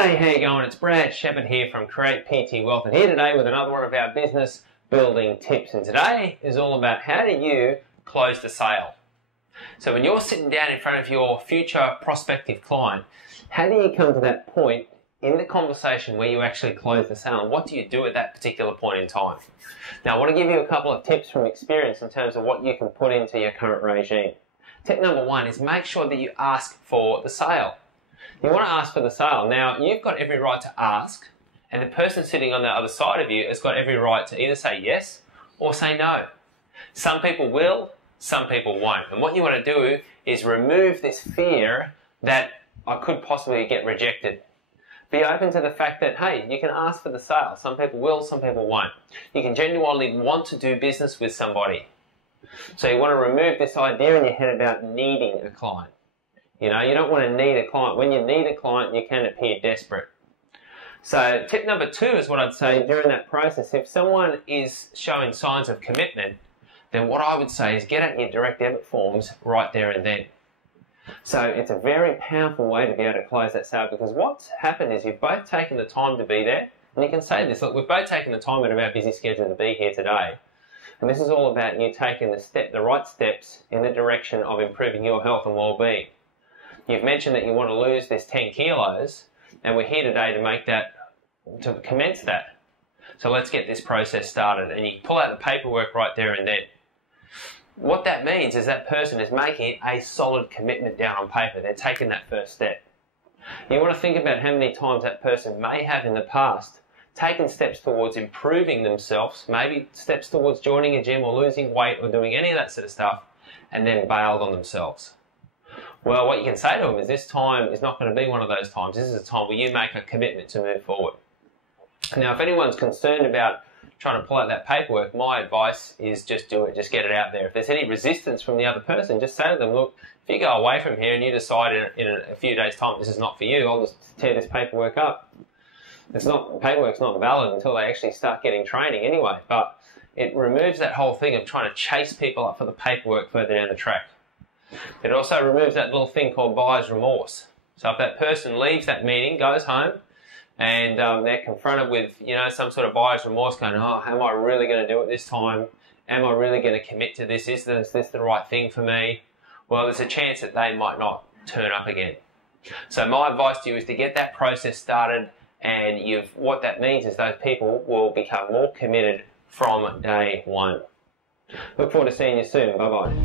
G'day, how you going? It's Brad Shepherd here from Create PT Wealth, and here today with another one of our business building tips. And today is all about how do you close the sale. So when you're sitting down in front of your future prospective client, how do you come to that point in the conversation where you actually close the sale, and what do you do at that particular point in time? Now I want to give you a couple of tips from experience in terms of what you can put into your current regime. Tip number one is make sure that you ask for the sale. You want to ask for the sale. Now, you've got every right to ask, and the person sitting on the other side of you has got every right to either say yes or say no. Some people will, some people won't. And what you want to do is remove this fear that I could possibly get rejected. Be open to the fact that, hey, you can ask for the sale. Some people will, some people won't. You can genuinely want to do business with somebody. So you want to remove this idea in your head about needing a client. You know, you don't want to need a client. When you need a client, you can appear desperate. So tip number two is what I'd say during that process. If someone is showing signs of commitment, then what I would say is get out your direct debit forms right there and then. So it's a very powerful way to be able to close that sale, because what's happened is you've both taken the time to be there. And you can say this, look, we've both taken the time out of our busy schedule to be here today. And this is all about you taking the right steps in the direction of improving your health and well-being. You've mentioned that you want to lose this 10 kilos, and we're here today to make that, to commence that. So let's get this process started, and you pull out the paperwork right there and then. What that means is that person is making a solid commitment down on paper. They're taking that first step. You want to think about how many times that person may have in the past taken steps towards improving themselves, maybe steps towards joining a gym or losing weight or doing any of that sort of stuff, and then bailed on themselves. Well, what you can say to them is this time is not going to be one of those times. This is a time where you make a commitment to move forward. Now, if anyone's concerned about trying to pull out that paperwork, my advice is just do it. Just get it out there. If there's any resistance from the other person, just say to them, look, if you go away from here and you decide in a few days' time this is not for you, I'll just tear this paperwork up. Paperwork's not valid until they actually start getting training anyway, but it removes that whole thing of trying to chase people up for the paperwork further down the track. It also removes that little thing called buyer's remorse. So if that person leaves that meeting, goes home, and they're confronted with, you know, some sort of buyer's remorse going, oh, am I really going to do it this time? Am I really going to commit to this? Is this the right thing for me? Well, there's a chance that they might not turn up again. So my advice to you is to get that process started, and what that means is those people will become more committed from day one. Look forward to seeing you soon. Bye-bye.